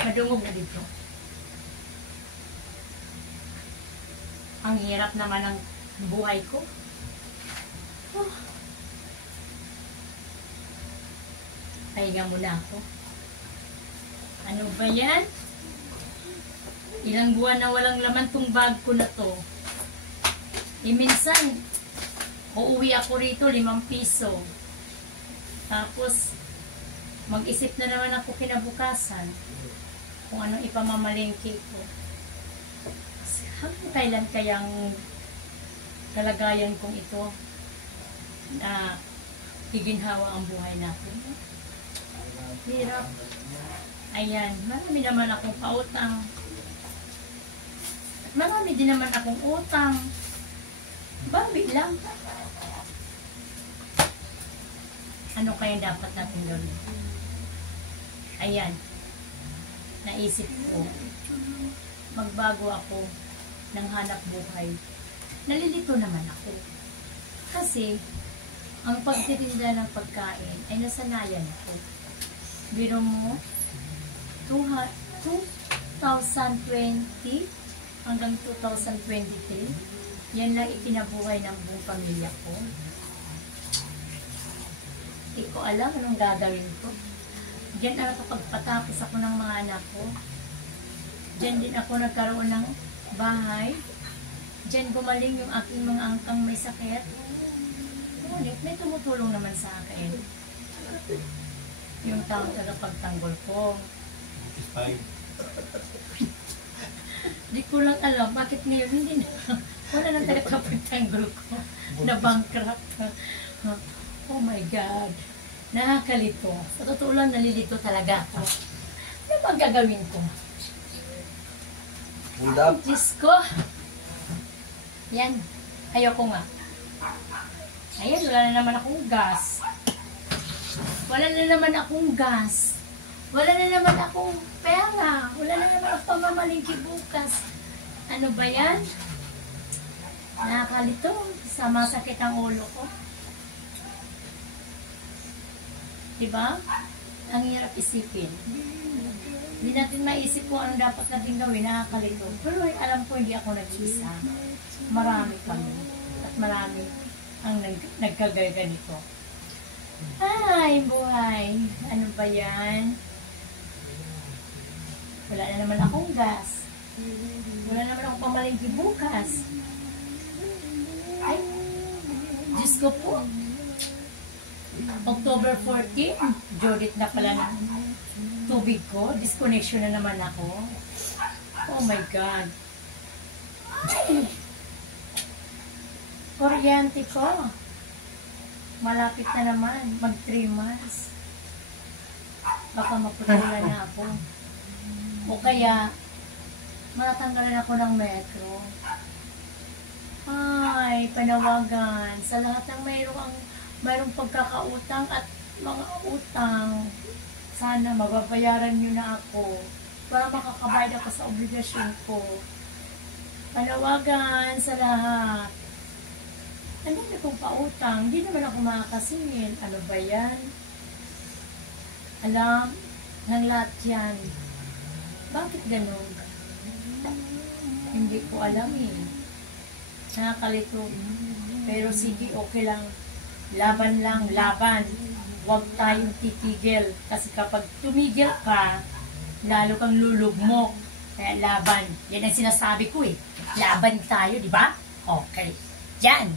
Madungog na dito. Ang hirap naman ng buhay ko. Oh. Pahinga muna ako. Ano ba yan? Ilang buwan na walang laman tong bag ko na to. Minsan, uuwi ako rito, 5 piso. Tapos, mag-isip na naman ako kinabukasan kung anong ipamamalengke ko. Hanggang kailan kayang kalagayan kong ito na higinhawa ang buhay natin? Hirap. Ayan, marami naman akong pautang. At marami din naman akong utang. Babi lang. Ano kaya dapat natin gawin? Ayan. Naisip ko, magbago ako ng hanap buhay. Nalilito naman ako. Kasi, ang pagtitinda ng pagkain ay nasanayan ako. Biro mo, 2020 hanggang 2023, yan lang ikinabuhay ng buong pamilya ko. Hindi ko alam anong gagawin ko. Diyan na nakapagpatapos ako ng mga anak ko. Diyan din ako nagkaroon ng bahay. Diyan gumaling yung aking mga angkang may sakit. Ngunit may tumutulong naman sa akin. Yung taong tagapagtanggol ko. Di ko lang alam bakit ngayon hindi na. Wala nang tagapagtanggol ko. Na-bankrupt. Oh my God. Nakakalito. Sa totoo lang, nalilito talaga ako. Ano bang gagawin ko? Ay, Diyos ko. Yan. Ayoko nga. Ayan, wala na naman akong gas. Wala na naman akong gas. Wala na naman akong pera. Wala na naman akong pamamalingki bukas. Ano ba yan? Nakakalito. Masakit ang ulo ko. Diba? Ang hirap isipin. Hindi natin maisip kung anong dapat natin gawin. Nakakalito. Pero alam ko hindi ako nag-iisa. Marami kami. At marami ang nagkagaganito. Ay, buhay. Ano ba yan? Wala na naman akong gas. Wala naman akong pamalingki bukas. Ay, Diyos ko po. October 14, Judith na pala ng tubig ko. Disconnection na naman ako. Oh my God. Ay! Kuryente ko. Malapit na naman. Mag 3 months. Baka maputulan na ako. O kaya, matatanggalan ako ng metro. Ay, panawagan. Sa lahat ng mayroong pagkakautang at mga utang, sana mababayaran nyo na ako para makakabayad ako sa obligasyon ko. Panawagan sa lahat. Ano na kung pautang? Hindi naman ako makakasingin. Ano ba yan? Alam ng lahat yan. Bakit ganun? Hindi ko alam eh. Nakakalito. Pero sige, okay lang. Laban lang, laban. Huwag tayong titigil. Kasi kapag tumigil ka, lalo kang lulugmok. Kaya laban. Yan ang sinasabi ko eh. Laban tayo, di ba? Okay. Yan.